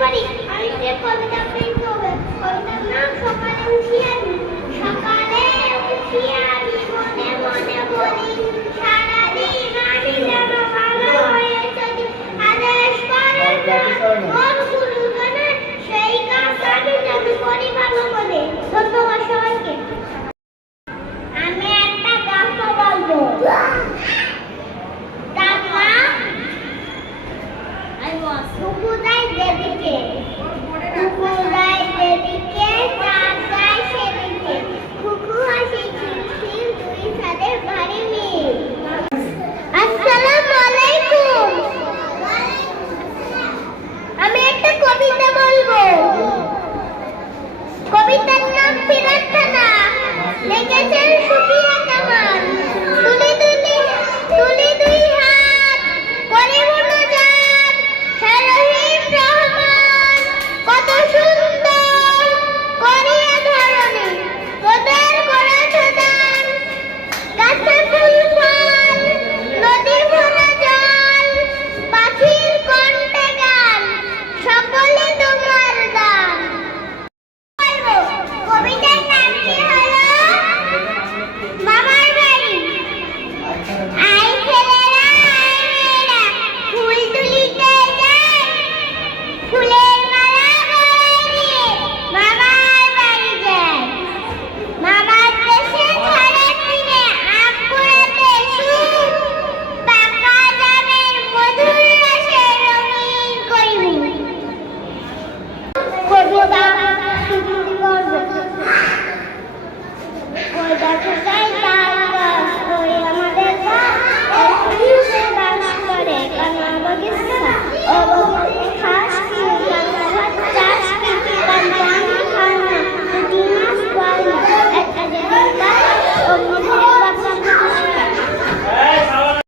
পারি। আমি যে কবিতা পড়তে হবে, কবিতার নাম সকালে উঠিয়া আমি মনে মনে বলি, সারাদিন আমি যেন ভালো হয়ে চলি। আদেশ করেন না কোন গুরুজনে, সেই কাজ আমি যেন করি ভালো মনে। ধন্যবাদ সবাইকে। আমি একটা গল্প বলবো। তার নাম কুকুরাই দেবীকে। কুকুরাই দেবীকে চাঁদ গায় সেদিকে, কুকু হাসি খিলখিল দুই সাদের ভারী মিল। আসসালামু আলাইকুম। আমি একটা কবিতা বলবো। কবিতার নাম প্রার্থনা, লিখেছেন